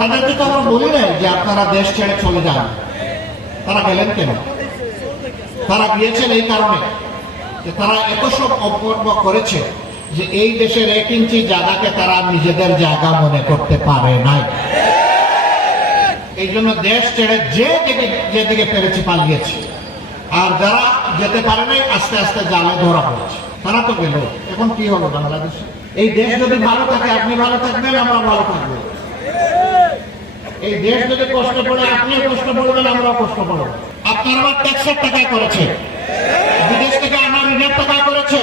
তাদেরকে তো আমরা বলি নাই যে আপনারা দেশ ছেড়ে চলে যান। তারা গেলেন কেন? তারা গিয়েছেন এই কারণে যে তারা এত সব অপকর্ম করেছে যে এই দেশের 1 ইঞ্চি জায়গাকে তারা নিজেদের জায়গা মনে করতে পারে নাই। এই জন্য দেশ ছেড়ে যেদিকে পেরেছে পালিয়েছে, আর যারা যেতে পারে নাই আস্তে আস্তে জালে ধরা পড়েছে। তারা তো গেল, এখন কি হলো বাংলাদেশে? এই দেশ যদি ভালো থাকে আপনি ভালো থাকবেন, আমরা ভালো থাকবো। এই দেশ যদি কষ্ট পড়ে আপনিও কষ্ট পড়বেন, আমরাও কষ্ট পড়ব। আপনার আমার ট্যাক্সের টাকায় করেছে, বিদেশ থেকে আমার ঋণের টাকায় করেছে,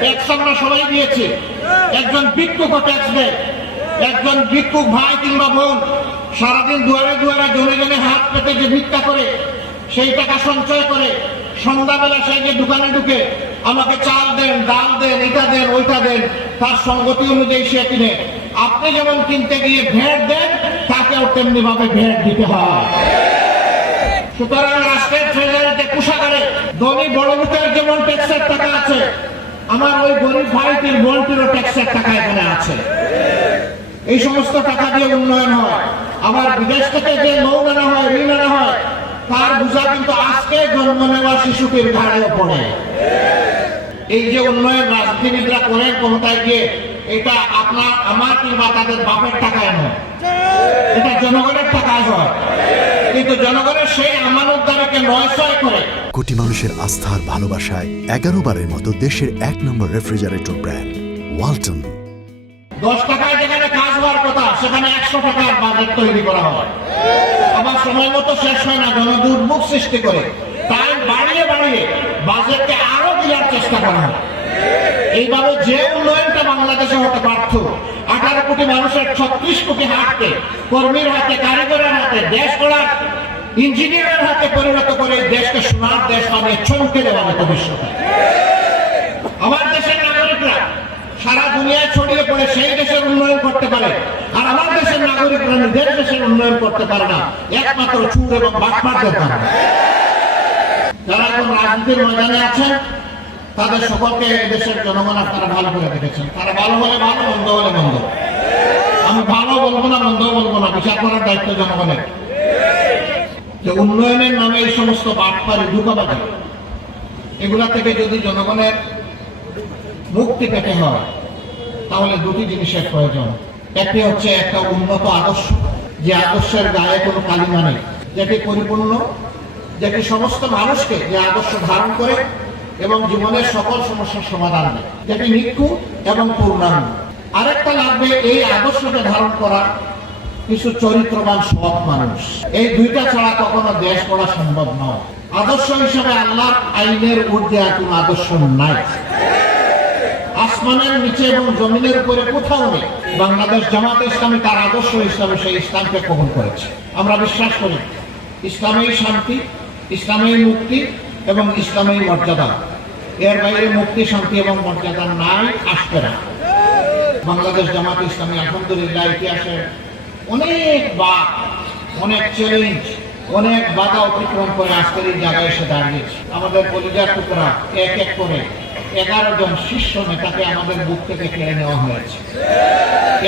ট্যাক্স আমরা সবাই দিয়েছি। একজন ভিক্ষুকও ট্যাক্স দেয়। একজন ভিক্ষুক ভাই কিংবা বোন সারাদিন দুয়ারে দুয়ারে জনে জনে হাত পেতে যে ভিক্ষা করে, সেই টাকা সঞ্চয় করে সন্ধ্যাবেলা সেই যে দোকানে ঢুকে আমাকে চাল দেন, ডাল দেন, এটা দেন, ওইটা দেন, তার সঙ্গতি অনুযায়ী সে কিনে। আপনি যেমন কিনতে গিয়ে ভেট দেন, তাকেও তেমনি ভাবে ভেট দিতে হয়। সুতরাং রাষ্ট্রের ট্রেজারিতে কোষাগারে ধনী বড় লোকের যেমন ট্যাক্সের টাকা আছে, আমার ওই গরিব ভাইটির বোনটিরও ট্যাক্সের টাকা এখানে আছে। এই সমস্ত টাকা দিয়ে উন্নয়ন হয়। আবার বিদেশ থেকে যে লোন আনা হয়, ঋণ আনা হয়, তার বোঝা কিন্তু আজকে জন্ম নেওয়া শিশুটির ঘাড়েও পড়ে। এই যে উন্নয়ন রাজনীতিবিদরা করেন ক্ষমতায় গিয়ে, এটা আপনার আমার কিংবা তাদের বাপের টাকায় নয়, এটা জনগণের টাকায় হয়। কিন্তু জনগণের সেই আমানতদারকে নয় করে। কোটি মানুষের আস্থার ভালোবাসায় 11 বারের মতো দেশের 1 নম্বর রেফ্রিজারেটর ব্র্যান্ড ওয়ালটন। 10 টাকায় যেখানে কাজ হওয়ার কথা সেখানে 100 টাকার বাজেট তৈরি করা হয়। আবার সময় মতো শেষ হয় না, জনদুর্ভোগ সৃষ্টি করে। তাই বাড়িয়ে বাড়িয়ে বাজেটকে আরো দেওয়ার চেষ্টা করা হয়। এইভাবে যে উন্নয়নটা বাংলাদেশে হতে পারত, 18 কোটি মানুষের 36 কোটি হাতকে কর্মীর হাতে, কারিগরের হাতে, দেশ গড়ার ইঞ্জিনিয়ারের হাতে পরিণত করে দেশকে সোনার দেশ বানিয়ে চমকে দেওয়া যেত বিশ্বকে। আমার দেশের নাগরিকরা সারা দুনিয়ায় ছড়িয়ে পড়ে সেই দেশের উন্নয়ন করতে পারে, আর আমার দেশের নাগরিকরা নিজের দেশের উন্নয়ন করতে পারে না, একমাত্র চুর এবং বাটপারদের কারণে। যারা এখন রাজনীতির ময়দানে আছেন তাদের সকলকে দেশের জনগণ আপনারা ভালো করে দেখেছেন। তারা ভালো হলে ভালো, মন্দ হলে মন্দ। আমি ভালো বলবো না, মন্দ বলবো না, বিচার করার দায়িত্ব জনগণের। যে উন্নয়নের নামে এই সমস্ত বাটপারি, ধোঁকাবাজি, এগুলা থেকে যদি জনগণের মুক্তি পেতে হয় তাহলে দুটি জিনিসের প্রয়োজন। একটি হচ্ছে একটা উন্নত আদর্শ, যে আদর্শের গায়ে কোনো কালিমা নেই, যেটি পরিপূর্ণ, যেটি সমস্ত মানুষকে যে আদর্শ ধারণ করে এবং জীবনের সকল সমস্যার সমাধান দেয়, যেটি নিখুঁত এবং পূর্ণাঙ্গ। আরেকটা লাগবে এই আদর্শকে ধারণ করা কিছু চরিত্রবান সৎ মানুষ। এই দুইটা ছাড়া কখনো দেশ গড়া সম্ভব নয়। আদর্শ হিসেবে আল্লাহর আইনের ঊর্ধ্বে কোন আদর্শ নাই। আসমানের নিচে এবং জমিনের উপরে কোথাও নেই। বাংলাদেশ জামাতে ইসলামী তার আদর্শ হিসাবে সেই ইসলামকে কবুল করেছে। আমরা বিশ্বাস করি ইসলামেই শান্তি, ইসলামেই মুক্তি এবং ইসলামেই মর্যাদা। এর বাইরে মুক্তি, শান্তি এবং মর্যাদা নাই, আসবে না। বাংলাদেশ জামাতে ইসলামী আলহামদুলিল্লাহ ইতিহাসে অনেক বাদ, অনেক চ্যালেঞ্জ, অনেক বাধা অতিক্রম করে আজকের এই জায়গায় এসে দাঁড়িয়েছে। আমাদের কলিজার টুকরা এক এক করে 11 জন শীর্ষ নেতাকে আমাদের বুক থেকে কেড়ে নেওয়া হয়েছে।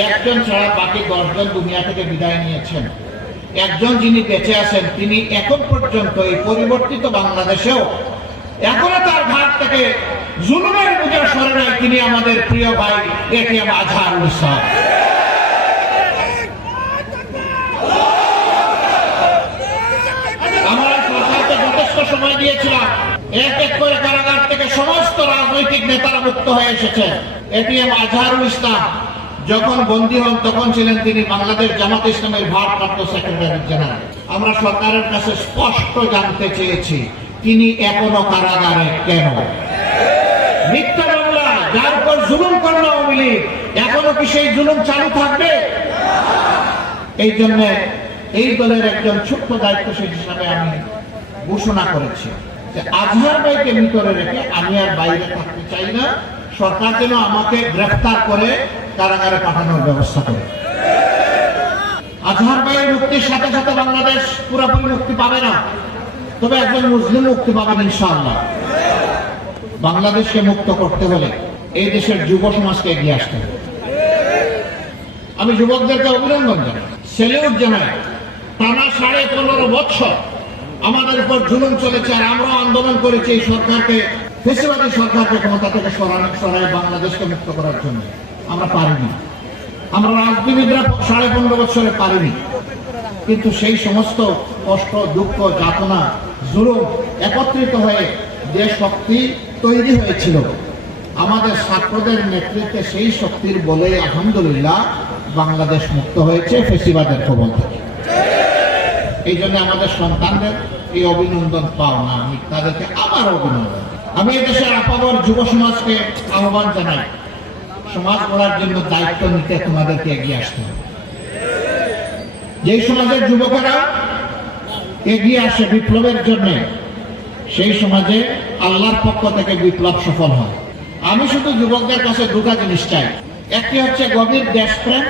একজন ছাড়া বাকি 10 জন দুনিয়া থেকে বিদায় নিয়েছেন। একজন যিনি বেঁচে আছেন তিনি এখন পর্যন্ত এই পরিবর্তিত বাংলাদেশেও এখনো তার ঘাট থেকে জুলুমের বোঝা সরে নাই। তিনি আমাদের প্রিয় ভাই এটিএম আজহারুল ইসলাম। আমরা সরকারকে যথেষ্ট সময় দিয়েছিলাম। এক এক করে কারাগার থেকে সমস্ত রাজনৈতিক নেতারা মুক্ত হয়ে এসেছেন। এটিএম আজহারুল ইসলাম যখন বন্দী হন তখন ছিলেন তিনি বাংলাদেশ জামাত ইসলামের ভারপ্রাপ্ত সেক্রেটারি জেনারেল। আমরা সরকারের কাছে স্পষ্ট জানতে চেয়েছি তিনি এখনো কারাগারে কেন? মিথ্যা মামলা, যার উপর জুলুম করল আওয়ামী লীগ, এখনো কি সেই জুলুম চালু থাকবে? এই জন্য এই দলের একজন ছোট্ট দায়িত্বশীল হিসাবে আমি ঘোষণা করেছি যে আজহার ভাইকে ভিতরে রেখে আমি আর বাইরে থাকতে চাই না। সরকার যেন আমাকে গ্রেফতার করে কারাগারে পাঠানোর ব্যবস্থা করে। আজহার ভাইয়ের মুক্তির সাথে সাথে বাংলাদেশ পুরোপুরি মুক্তি পাবে না, তবে একজন মুসলিম মুক্তি পাবেন ইনশাআল্লাহ। বাংলাদেশকে মুক্ত করতে হলে এই দেশের যুব সমাজকে এগিয়ে আসতে হবে। আমি যুবকদেরকে অভিনন্দন জানাই। সেলিউট জানাই। টানা 15.5 বছর আমাদের উপর জুলুম চলেছে, আর আমরা আন্দোলন করেছি এই সরকারকে, ফ্যাসিবাদী সরকারকে ক্ষমতা থেকে সরাই বাংলাদেশকে মুক্ত করার জন্য। আমরা পারিনি, আমরা রাজনীতিবিদরা 15.5 বছরে পারিনি, কিন্তু সেই সমস্ত কষ্ট, দুঃখ, যাতনা, জুলুম একত্রিত হয়ে যে শক্তি তৈরি হয়েছিল আমাদের ছাত্রদের নেতৃত্বে, সেই শক্তির বলে আলহামদুলিল্লাহ বাংলাদেশ মুক্ত হয়েছে ফ্যাসিবাদের কবল থেকে। এই জন্য আমাদের সন্তানদের এই অভিনন্দন পাও না, আমি তাদেরকে আবার অভিনন্দন। আমি এই দেশের আপামর যুব সমাজকে আহ্বান জানাই, সমাজ গড়ার জন্য দায়িত্ব নিতে তোমাদেরকে এগিয়ে আসতে হবে। যেই সমাজের যুবকেরা এগিয়ে আসে বিপ্লবের জন্য, সেই সমাজে আল্লাহর পক্ষ থেকে বিপ্লব সফল হয়। আমি শুধু যুবকদের কাছে দুটা জিনিস চাই, একটি হচ্ছে গভীর দেশপ্রেম,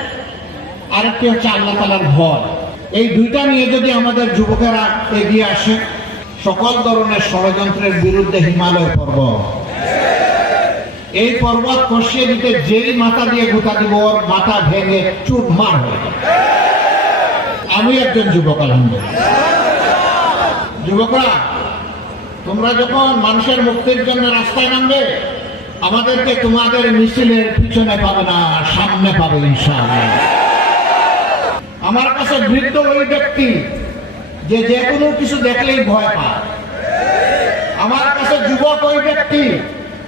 আরেকটি হচ্ছে আল্লাহ তাআলার ভয়। এই দুইটা নিয়ে যদি আমাদের যুবকেরা এগিয়ে আসে, সকল ধরনের ষড়যন্ত্রের বিরুদ্ধে হিমালয় পর্বত, এই পর্বত খসিয়ে দিতে যেই মাথা দিয়ে গুতা দিব, ওর মাথা ভেঙে চুরমার হয়ে যাবে। আমি একজন যুবক, আলহামদুলিল্লাহ। যুবকরা, তোমরা যখন মানুষের মুক্তির জন্য রাস্তায় নামবে, আমাদেরকে তোমাদের মিছিলের পিছনে পাবে না, সামনে পাবে ইনশাআল্লাহ। আমার কাছে বৃদ্ধ ওই ব্যক্তি যে কোনো কিছু দেখলেই ভয় পায়। আমার কাছে যুবক ওই ব্যক্তি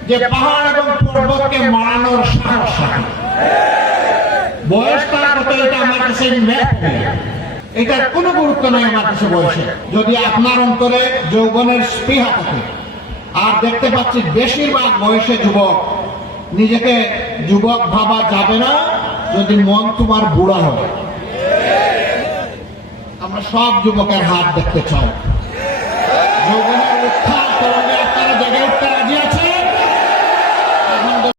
যে পাহাড় এবং পর্বতকে মারানোর সাহস রাখে। বয়স তার কত, এটা আমার কাছে এটার কোনো গুরুত্ব নাই আমার কাছে বয়সে। যদি আপনার অন্তরে যৌবনের স্পৃহা থাকে, আর দেখতে পাচ্ছি বেশিরভাগ বয়সে যুবক, নিজেকে যুবক ভাবা যাবে না যদি মন তোমার বুড়া হয়। আমরা সব যুবকের হাত দেখতে চাই, যৌবনের উত্থান